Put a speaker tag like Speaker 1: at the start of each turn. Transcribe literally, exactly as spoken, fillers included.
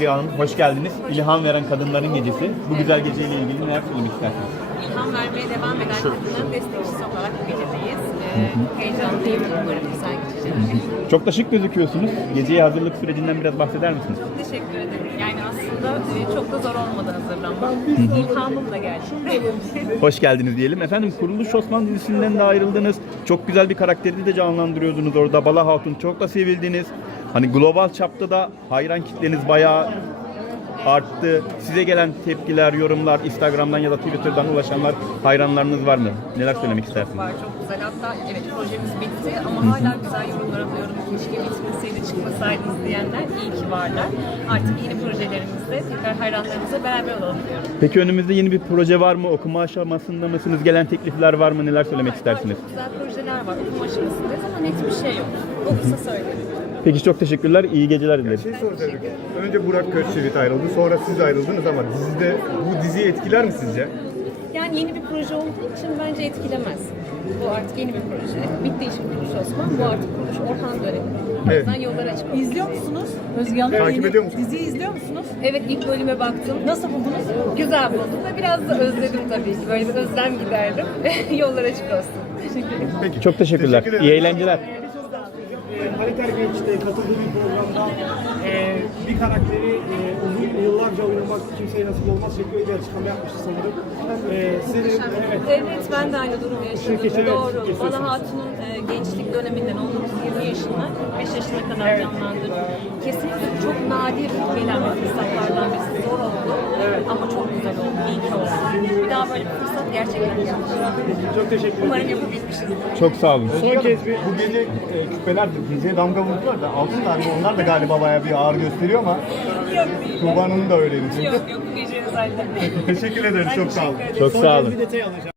Speaker 1: Feriha Hanım, hoş geldiniz. İlham veren kadınların gecesi. Bu güzel geceyle ilgili neler söylemek istersiniz?
Speaker 2: İlham vermeye devam eden kadınların destekçisi olarak bu gecedeyiz. Ee, heyecanlıyım. Umarım güzel geçecek.
Speaker 1: Çok da şık gözüküyorsunuz. Geceye hazırlık sürecinden biraz bahseder misiniz?
Speaker 2: Çok teşekkür ederim. Yani aslında e, çok da zor olmadı hazırlanmak. İlhamımla geldi.
Speaker 1: Hoş geldiniz diyelim. Efendim, Kuruluş Osman dizisinden de ayrıldınız. Çok güzel bir karakteri de canlandırıyordunuz orada. Bala Hatun, çok da sevildiniz. Hani global çapta da hayran kitleniz bayağı arttı. Size gelen tepkiler, yorumlar, Instagram'dan ya da Twitter'dan ulaşanlar, hayranlarınız var mı? Neler söylemek istersiniz?
Speaker 2: Var, çok güzel. Hatta evet projemiz bitti ama hala güzel yorumlar alıyorum. Keşke bitmeseydi, çıkmasaydı izleyenler. İyi ki varlar. Artık yeni projelerimizde tekrar hayranlarımızla beraber olalım diyorum.
Speaker 1: Peki önümüzde yeni bir proje var mı? Okuma aşamasında mısınız? Gelen teklifler var mı? Neler söylemek istersiniz?
Speaker 2: Çok güzel projeler var. Okuma aşamasındayız ama net bir şey yok. Olursa söylerim.
Speaker 1: Peki, çok teşekkürler. İyi geceler dilerim.
Speaker 3: Şey soracağım. Önce Burak Köççevit ayrıldı, sonra siz ayrıldınız ama dizide bu diziyi etkiler mi sizce?
Speaker 2: Yani yeni bir proje olduğu için bence etkilemez. Bu artık yeni bir proje. Bitti işin Kuruluş Osman. Bu artık Kuruluş Orhan dönemi. O
Speaker 3: Evet.
Speaker 2: yüzden yollar açık.
Speaker 4: İzliyor musunuz? Özge Hanım,
Speaker 3: Takip
Speaker 4: yeni
Speaker 3: ediyor musunuz?
Speaker 4: Diziyi izliyor musunuz?
Speaker 2: Evet, ilk bölüme baktım.
Speaker 4: Nasıl buldunuz?
Speaker 2: Güzel buldum ve biraz da özledim tabii ki. Böyle bir özlem giderdim. Yollar açık olsun. Teşekkür ederim.
Speaker 3: Peki.
Speaker 1: Çok teşekkürler.
Speaker 3: Teşekkür
Speaker 1: İyi
Speaker 3: ederim.
Speaker 1: eğlenceler.
Speaker 5: Haliter Genç'te katıldığı bir programda e, bir karakteri e, uzun yıllarca oynamak kimseye nasip olmaz şeklinde bir açıklama yapmıştı sanırım. E, size de, evet,
Speaker 2: Evet, ben de aynı durumu yaşadım.
Speaker 5: Şirketi, evet,
Speaker 2: Doğru.
Speaker 5: yaşıyorsunuz.
Speaker 2: Bala Hatun'un e, gençlik döneminden on dokuz yirmi yaşına beş yaşına kadar canlandırdım. Kesinlikle çok nadir gelen bir fırsatlardan birisi. Zor oldu. Ama çok güzel oldu. İyi ki oldu. Bir daha böyle bir fırsat gerçekten gelmiş.
Speaker 5: çok teşekkür ederim.
Speaker 2: Umarım yapabilmişiz.
Speaker 1: Çok sağ olun.
Speaker 5: Son kez bir
Speaker 3: Bu gece e, küpeler de diziye damga vurdular da altın tane onlar da galiba bayağı bir ağır gösteriyor ama
Speaker 2: Yok,
Speaker 3: Tuğba'nın da öyleydi çünkü.
Speaker 2: yok, yok. Bu gece özellikle.
Speaker 3: Teşekkür ederiz, çok sağ olun.
Speaker 1: Çok
Speaker 5: son
Speaker 1: sağ
Speaker 5: kez
Speaker 1: olun.
Speaker 5: bir detay alacağım.